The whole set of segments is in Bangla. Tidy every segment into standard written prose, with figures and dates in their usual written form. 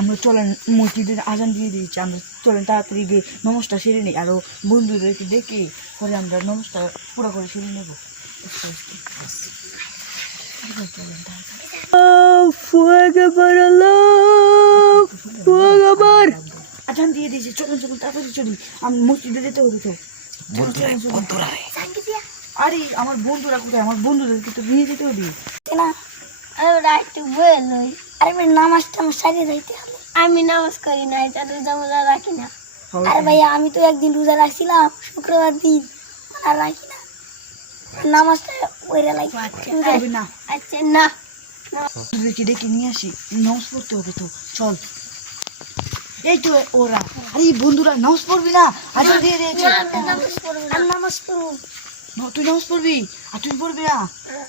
আমরা চলেন মসজিদের আজান দিয়ে দিয়েছি, আমরা চলেন তাড়াতাড়ি গিয়ে নমস্কার সেরে নিই, আরও বন্ধুদেরকে ডেকে পরে আমরা নমস্কার পুরো করে সেরে নেব। আজান দিয়ে দিয়েছি, চলুন চলুন তাড়াতাড়ি চলুন, আমি মসজিদে যেতে হবে তো। আরে আমার বন্ধুরা কোথায়? আমার বন্ধুদেরকে তো নিয়ে যেতে হবে না। একটু বয়ে লই, আরে নামাজটা আমার সারিয়ে যাইতে হবে। আমি নামাজ করি না, এটা রোজা মোজা রাখি না। আরে ভাইয়া আমি তো একদিন রোজা রাখছিলাম শুক্রবার দিন, আর রাখি না নামাজটা ওইরা লাগি। না আচ্ছা না, ডেকে নিয়ে আসি, নামাজ পড়তে হবে তো, চল। এই তো ওরা, আরে বন্ধুরা নামাজ পড়বি না? আজান দিয়ে দিয়েছে। নামাজ পড়বো। তুই নামাজ পড়বি? আর তুই পড়বি না?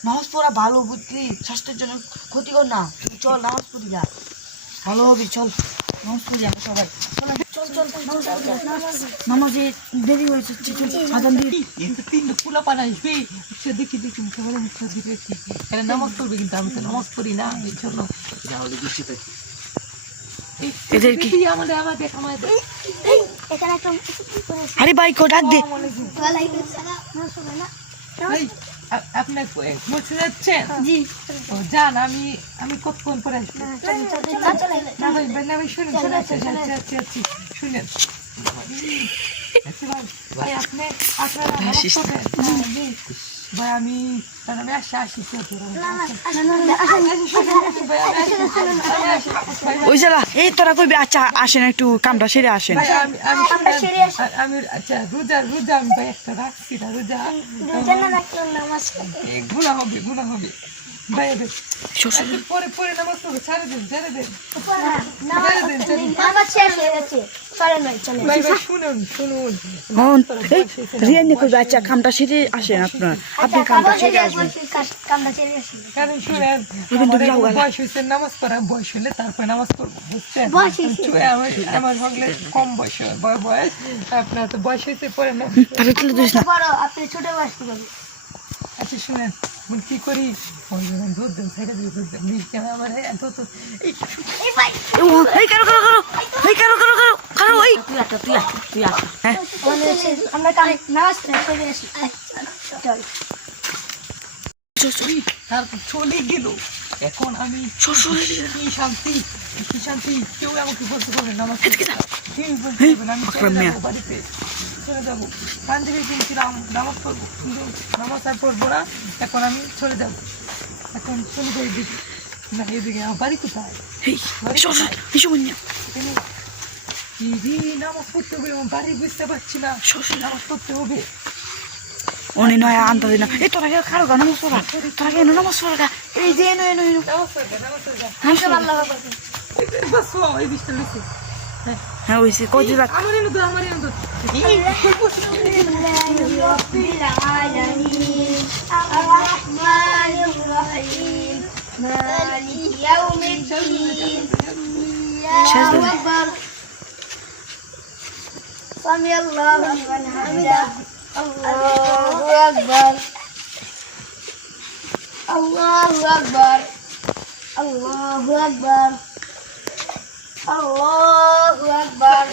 নামাজ পড়া ভালো, বুঝলি, স্বাস্থ্যের জন্য ক্ষতিকর না। চল নামাজ পড়ি যা, ভালো হবি। চল নামাজ পড়ি আমরা সবাই, চল চল। নামাজে দেরি হয়েছে, আজান দিয়ে পুলা পানা আসবে, দেখি দেখি নামাজ পড়বে, কিন্তু আমি তো নামাজ পড়ি না। এই জন্য আরে ভাই কো ডাক দে। আপনার বলতে যাচ্ছেন? জি যান, আমি কতক্ষণ পরে আসবো? শুনেন শুনেন ভাই, আমি আসি। ওই জায়গা এই তোরা কইবি আচ্ছা আসেন, একটু কামটা সেরে আসেন। আমি আচ্ছা রোজা আমি ভাই একটা রাখছি না, রোজা গুণা হবে ভাই, পরে পরে নামাজ পড়বে, ছেড়ে দেন রিয়ান কইবি আচ্ছা কামটা সেরে আসেন, আপনি কামটা সেরে আসবেন। কারণ শুনেন, বয়স হয়েছে নামাজ পড়া, বয়স হলে তারপরে নামাজ পড়বো, বুঝছেন? আমার হলে কম বয়স, বয়স আপনার তো বয়স হয়েছে পরে না। আচ্ছা শুনেন, কি করি, দুধ দেন, ছেড়ে দিই, দুধ দেন, মিষ্টি আমার এত তো তারপর চলে গেল। এখন আমি কি শান্তি, কেউ আমাকে বলতে পারবে না আমার বাড়িতে চলে যাবো। কান থেকে কিনছিলাম নামাজ পড়বো, কিন্তু নামাজ আর পড়বো না। এখন আমি চলে যাবো, এখন চলে যাই এদিকে। না এদিকে আমার বাড়ি কোথায়? নামাজ পড়তে হবে, আমার বাড়ি বুঝতে পারছি না। নামাজ পড়তে হবে, অনেক নয় আনতে দিন না। এই তোরা কেউ খারো গা নামাজ পড়া, তোরা কেন নামাজ পড়া? এই যে এনো হ্যাঁ ওইসে কত রাখ Allahu Akbar. Allahu Akbar. Allahu Akbar. Allahu Akbar.